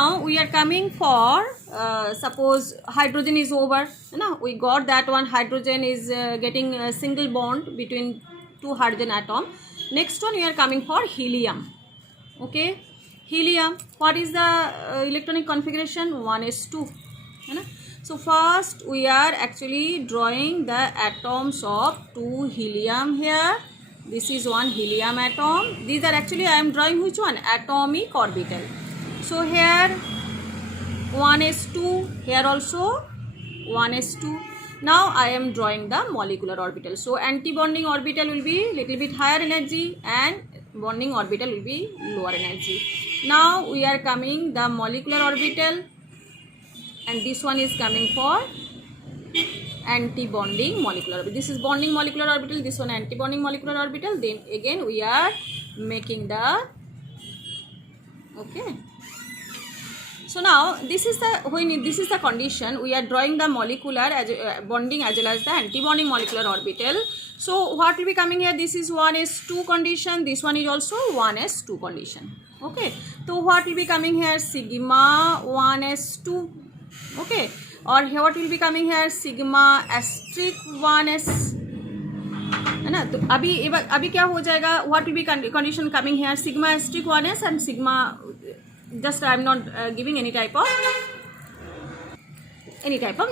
now we are coming for suppose hydrogen is over, we got that one. Hydrogen is getting a single bond between two hydrogen atom. Next one we are coming for helium. Okay, helium, what is the electronic configuration? 1s2. So first we are actually drawing the atoms of two helium here. This is one helium atom. These are actually, I am drawing which one? Atomic orbital. So here 1s2, here also 1s2. Now I am drawing the molecular orbital. So anti-bonding orbital will be little bit higher energy and bonding orbital will be lower energy. Now we are coming the molecular orbital, and this one is coming for anti-bonding molecular orbital. This is bonding molecular orbital, this one anti-bonding molecular orbital. Then again we are making the, okay. So now this is the, when this is the condition, we are drawing the molecular bonding as well as the anti-bonding molecular orbital. So what will be coming here? This is 1s2 condition, this one is also 1s2 condition. Okay, so what will be coming here? Sigma 1s2. Okay, और here what will be coming here? Sigma asterisk 1s, है ना. तो अभी क्या हो जाएगा? What will be condition coming here? Sigma asterisk 1s and sigma, just I am not giving any type of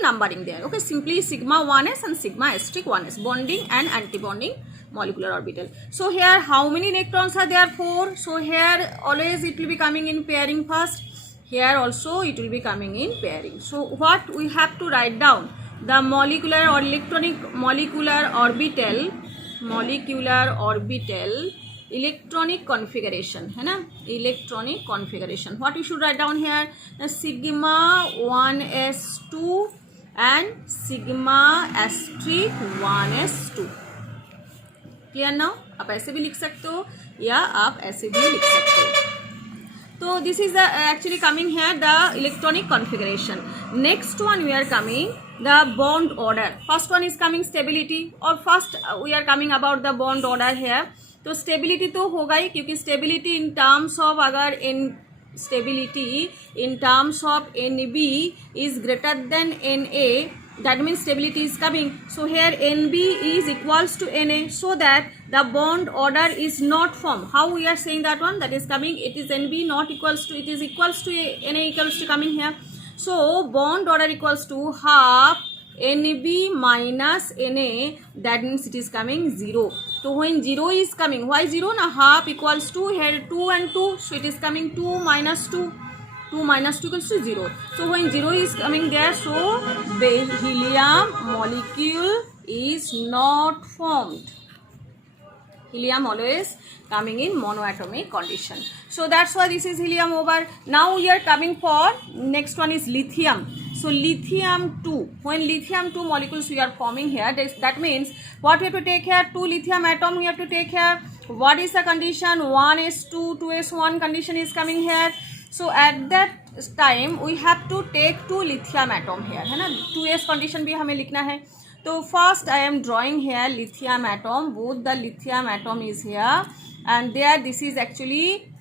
numbering there. Okay, simply sigma 1s and sigma asterisk 1s, bonding and anti-bonding molecular orbital. So here how many electrons are there? 4. So here always it will be coming in pairing first. Here also it will be coming in pairing. So what we have to write down? The molecular or molecular orbital electronic configuration, है ना, electronic configuration. What you should write down here? The sigma 1s2 and sigma asterisk 1s2. Clear now? आप ऐसे भी लिख सकते हो या आप ऐसे भी लिख सकते हो. So this is the actually coming here the electronic configuration. Next one we are coming the bond order. First one is coming stability, or first we are coming about the bond order here. तो stability तो होगा ही, क्योंकि stability in terms of, अगर in stability in terms of NB is greater than NA, that means stability is coming. So here NB is equals to NA, so that the bond order is not formed. How we are saying that one? That is coming, it is NB not equals to, it is equals to NA equals to coming here. So bond order equals to half NB minus NA, that means it is coming 0. So when 0 is coming, why 0? Now half equals to, here 2 and 2, so it is coming 2 minus 2. 2 minus 2 equals to 0. So when 0 is coming there, so the helium molecule is not formed. Helium always coming in monoatomic condition. So that's why this is helium over. Now we are coming for next one is lithium. So lithium 2. When lithium 2 molecules we are forming here, that means what we have to take here? 2 lithium atom we have to take here. What is the condition? 1s2, 2s1 condition is coming here. So at that time we have to take 2 lithium atom here, है ना. 2s condition भी हमें लिखना है. So first I am drawing here lithium atom. Both the lithium atom is here, and there this is actually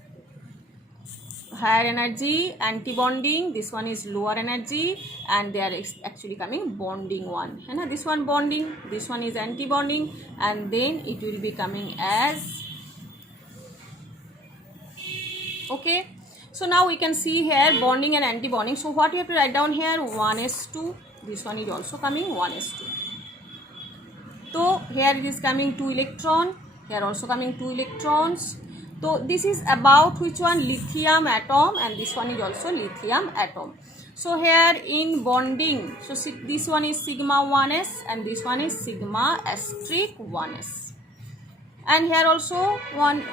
higher energy anti-bonding. This one is lower energy, and there is actually coming bonding one, है ना. This one bonding, this one is anti-bonding, and then it will be coming as, okay. So now we can see here bonding and anti-bonding. So what you have to write down here? 1s2. This one is also coming 1s2. So here it is coming 2 electron. Here also coming 2 electrons. So this is about which one? Lithium atom, and this one is also lithium atom. So here in bonding, so this one is sigma 1s and this one is sigma asterisk 1s. And here also one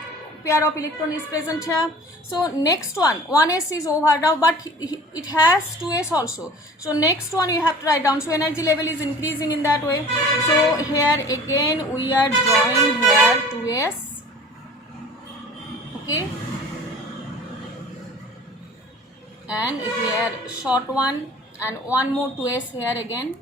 pair of electron is present here. So next one, 1s is over now, but it has 2s also. So next one you have to write down. So energy level is increasing in that way. So here again we are drawing here 2s. Okay. And here short one, and one more 2s here again.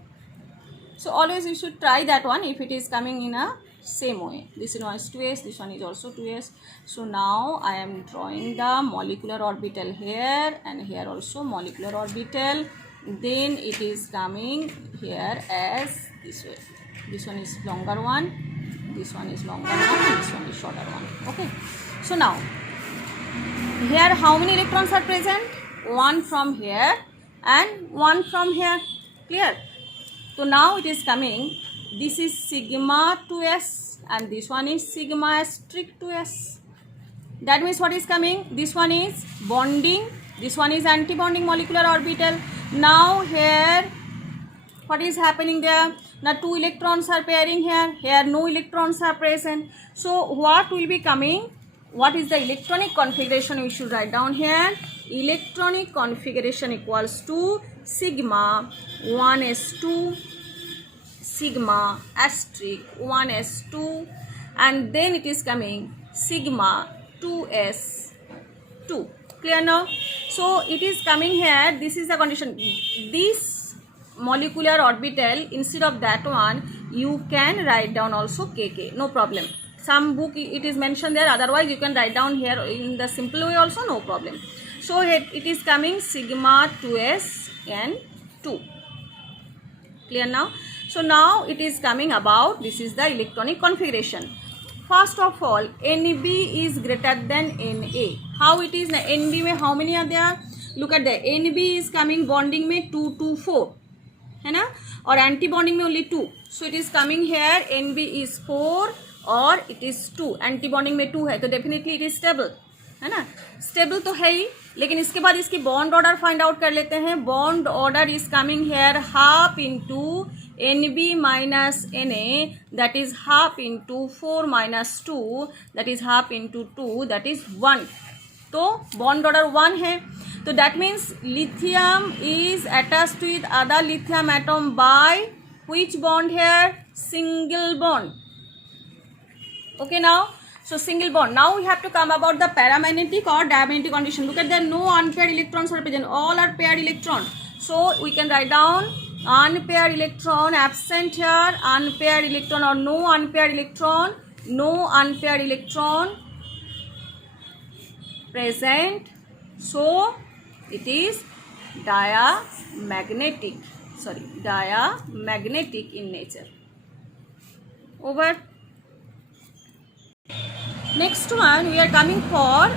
So always you should try that one if it is coming in a same way. This one is 2s, this one is also 2s. So now I am drawing the molecular orbital here, and here also molecular orbital. Then it is coming here as this way. This one is longer one, this one is longer one, and this one is shorter one. Okay, so now here how many electrons are present? One from here and one from here. Clear? So now it is coming, this is sigma 2s and this one is sigma asterisk 2s. That means what is coming? This one is bonding, this one is anti-bonding molecular orbital. Now here what is happening there? Now two electrons are pairing here, here no electrons are present. So what will be coming? What is the electronic configuration? We should write down here. Electronic configuration equals to sigma 1s2 sigma asterisk 1s2, and then it is coming sigma 2s2. Clear now? So it is coming here, this is the condition. This molecular orbital, instead of that one you can write down also kk, no problem. Some book it is mentioned there, otherwise you can write down here in the simple way also, no problem. So it is coming sigma 2s and 2. Clear now? So now it is coming about, this is the electronic configuration. First of all, NB is greater than NA. How it is? NB में how many are there? Look at that. NB is coming bonding में 2 to 4, है ना? और anti bonding में only 2. So it is coming here NB is 4 और it is 2. Anti bonding में 2 है तो definitely it is stable, है ना? स्टेबल तो है ही, लेकिन इसके बाद इसकी बॉन्ड ऑर्डर फाइंड आउट कर लेते हैं. Bond order is coming here half into NB minus NA, that is half into 4 minus 2, that is half into 2, that is 1. तो बॉन्ड ऑर्डर 1 है, तो that means lithium is attached with other lithium atom by which bond here? Single bond. Okay now? So single bond. Now we have to come about the paramagnetic or diamagnetic condition. Look at there, no unpaired electrons are present. All are paired electrons. So we can write down unpaired electron absent here, unpaired electron or no unpaired electron, no unpaired electron present. So it is diamagnetic. Sorry, diamagnetic in nature. Over. Next one we are coming for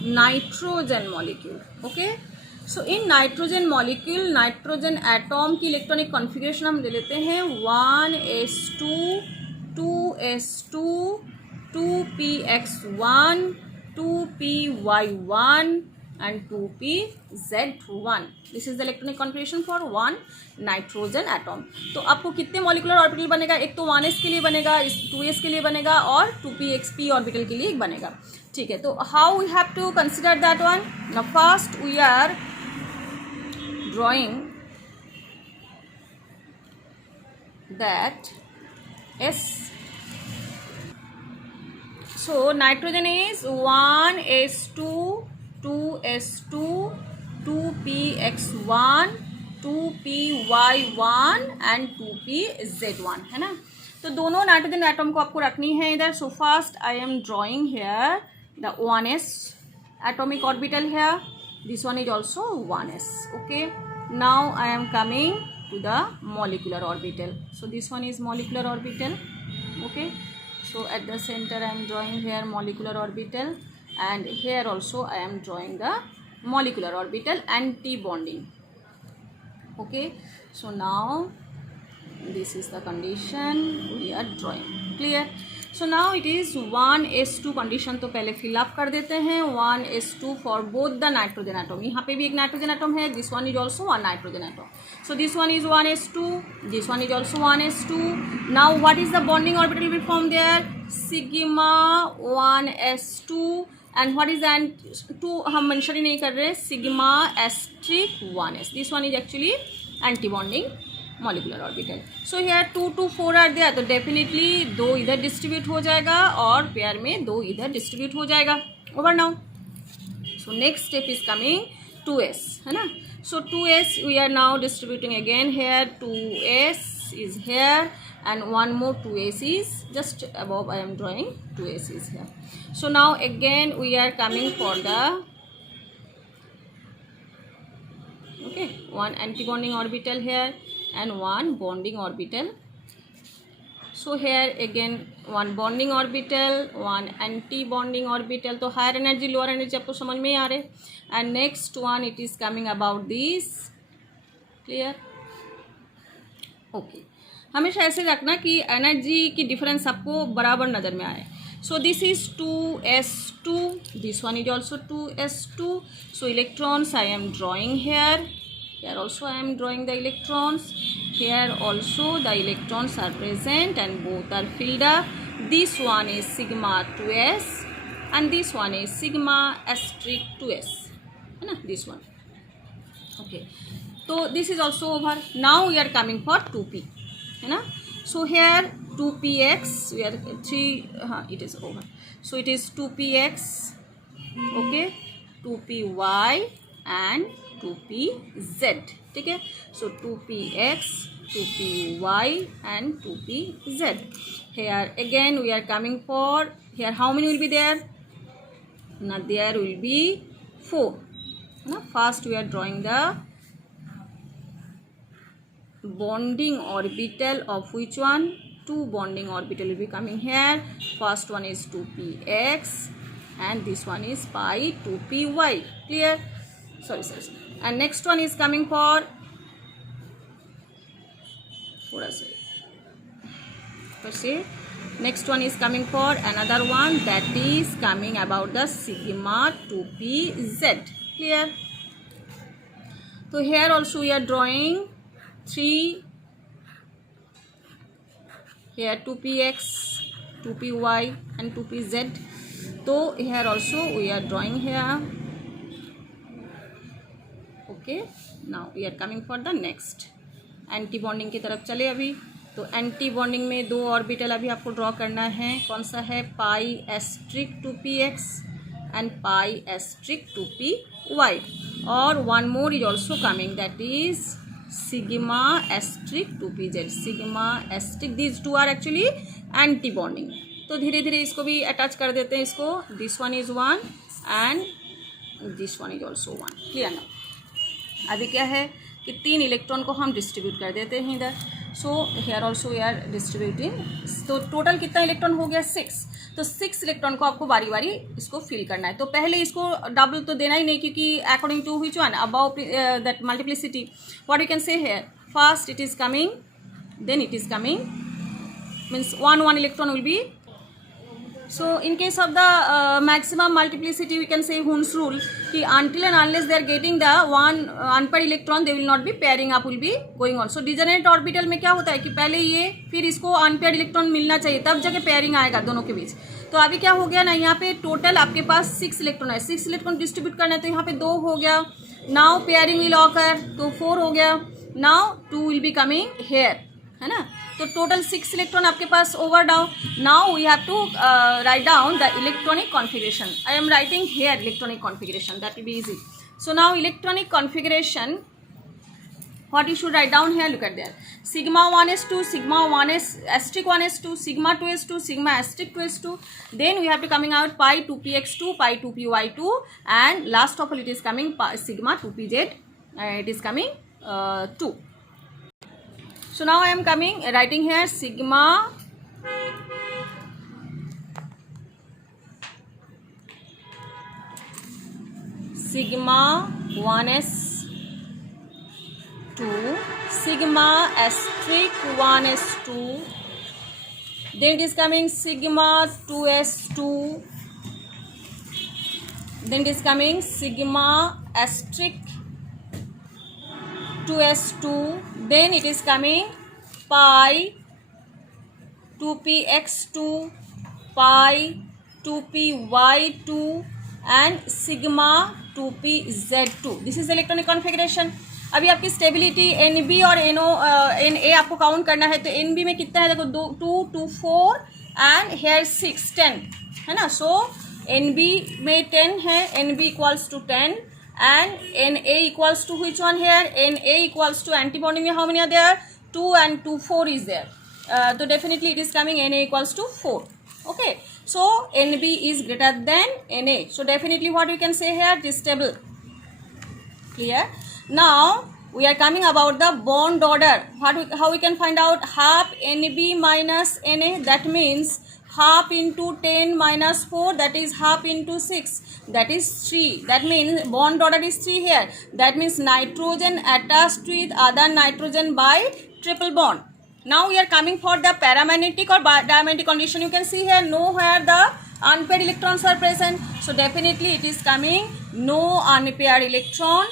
nitrogen molecule. Okay, so in nitrogen molecule, nitrogen atom की electronic configuration हम ले लेते हैं 1s2 2s2 2px1 2py1 and 2pz1. This is the electronic configuration for one nitrogen atom. तो आपको कितने molecular orbital बनेगा? एक तो 1s के लिए बनेगा, इस 2s के लिए बनेगा और 2pxp orbital के लिए एक बनेगा. ठीक है, तो how we have to consider that one? Now first we are drawing that S. So nitrogen is 1s2 2s2 2px1 2py1 and 2pz1, है ना? तो दोनों नाइट्रोजन एटम को आपको रखनी है इधर. So first I am drawing here the 1s atomic orbital here. This one is also 1s. Okay, now I am coming to the molecular orbital. So this one is molecular orbital. Okay, so at the center I am drawing here molecular orbital, and here also I am drawing the molecular orbital anti-bonding. Okay, so now this is the condition we are drawing. Clear? So now it is 1s2 condition. तो पहले fill up कर देते हैं 1s2 for both the nitrogen atom. यहाँ पे भी एक nitrogen atom है. This one is also one nitrogen atom. So this one is 1s2. This one is also 1s2. Now what is the bonding orbital will form there? Sigma 1s2. And what is that? 2 हम mention ही नहीं कर रहे. Sigma asterisk 1s. This one is actually anti-bonding molecular orbital. So here 2 to 4 are there, तो definitely 2 इधर distribute हो जाएगा और pair में 2 इधर distribute हो जाएगा. Over now. So next step is coming 2s, है ना? So 2s we are now distributing again here. 2s is here. and one more 2s is just above. I am drawing 2s is here. So now again we are coming for the one anti-bonding orbital here and one bonding orbital. So here again one bonding orbital, one anti-bonding orbital. तो higher energy lower energy आपको समझ में आ रहे. And next one it is coming about this. Clear? Okay. हमेशा ऐसे रखना कि energy की डिफरेंस आपको बराबर नज़र में आए. So this is 2s2. This one is also 2s2. So electrons I am drawing here. Here also I am drawing the electrons. Here also the electrons are present and both are filled up. This one is sigma 2s and this one is sigma asterisk 2s. This one. Okay. So this is also over. Now we are coming for 2p. So here 2px, we are 3, it is over. So it is 2px, okay, 2py and 2pz. Okay, so 2px, 2py and 2pz. Here again we are coming for, here how many will be there? Now there will be 4. First we are drawing the bonding orbital of which one? 2 bonding orbital will be coming here. First one is 2px and this one is pi 2py. Clear? Sorry. And next one is coming for next one is coming for another one, that is coming about the sigma 2pz. Clear? So here also we are drawing 3, here 2px, 2py and 2pz. So here also we are drawing here. Okay, now we are coming for the next anti bonding की तरफ चले. अभी तो anti bonding में 2 orbital अभी आपको draw करना है. कौन सा है? Pi asterisk 2px and pi asterisk 2py. और one more is also coming, that is sigma asterisk 2pz. sigma asterisk, these two are actually anti bonding. तो धीरे धीरे इसको भी अटैच कर देते हैं इसको. This one is 1 and this one is also 1. Clear ना? अभी क्या है कि 3 इलेक्ट्रॉन को हम डिस्ट्रीब्यूट कर देते हैं इधर. So here also we are distributing. तो टोटल कितना इलेक्ट्रॉन हो गया? 6. तो 6 इलेक्ट्रॉन को आपको बारी बारी इसको फिल करना है. तो पहले इसको डबल तो देना ही नहीं, क्योंकि according to which one about that multiplicity what you can say here. First it is coming, then it is coming, means 1 electron will be. So in case of the maximum multiplicity we can say Hund's rule कि until and unless they are getting the one unpaired electron they will not be pairing up, will be going on. So degenerate orbital में क्या होता है कि पहले ये फिर इसको unpaired electron मिलना चाहिए, तब जाके pairing आएगा दोनों के बीच. तो अभी क्या हो गया ना, यहाँ पे टोटल आपके पास 6 इलेक्ट्रॉन है. 6 इलेक्ट्रॉन डिस्ट्रीब्यूट करना है तो यहाँ पे 2 हो गया. नाउ पेयरिंग विल ऑकर, तो 4 हो गया. Now 2 will be coming here, है ना. तो टोटल 6 इलेक्ट्रॉन आपके पास over down. Now we have to write down the electronic configuration. I am writing here electronic configuration, that will be easy. So now electronic configuration, what you should write down here, look at there. Sigma 1s2, sigma 1s asterisk 1s2, sigma 2s2, sigma asterisk 2s2. Then we have to coming out pi 2px2, pi 2py2, and last of all it is coming sigma 2pz. It is coming 2. So now I am coming writing here sigma sigma 1s2, sigma asterisk 1s2, then it is coming sigma 2s2, then it is coming sigma asterisk 2s2, then it is coming pi 2px2, pi 2py2 and sigma 2pz2. This is electronic configuration. अभी आपकी stability NB और NA आपको count करना है. तो NB में कितना है देखो, 2 2 4 एंड हेयर 6 10 है ना. सो NB में 10 है, NB equals to 10 and Na equals to which one here? Na equals to antibonding में how many are there? 2 and 2 4 is there. तो definitely it is coming Na equals to 4. Okay, so Nb is greater than Na, so definitely what we can say here, this table. Clear? Now we are coming about the bond order. How we can find out? Half Nb minus Na, that means half into 10 minus 4, that is half into 6, that is 3. That means bond order is 3 here. That means nitrogen attached with other nitrogen by triple bond. Now we are coming for the paramagnetic or diamagnetic condition. You can see here nowhere the unpaired electrons are present, so definitely it is coming no unpaired electron,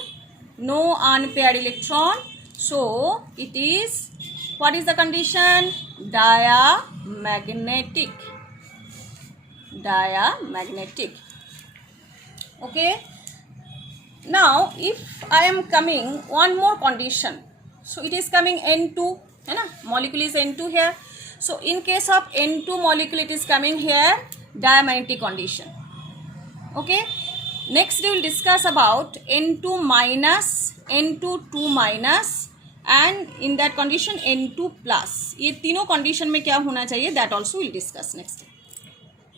no unpaired electron. So it is, what is the condition? Diamagnetic. Diamagnetic. Okay, now if I am coming one more condition, so it is coming N2, है ना, molecule is N2 here. So in case of N2 molecule it is coming here diamagnetic condition. Okay, next we will discuss about N2 minus, N2 2 minus and in that condition N2 plus. ये तीनों condition में क्या होना चाहिए, that also we will discuss next time.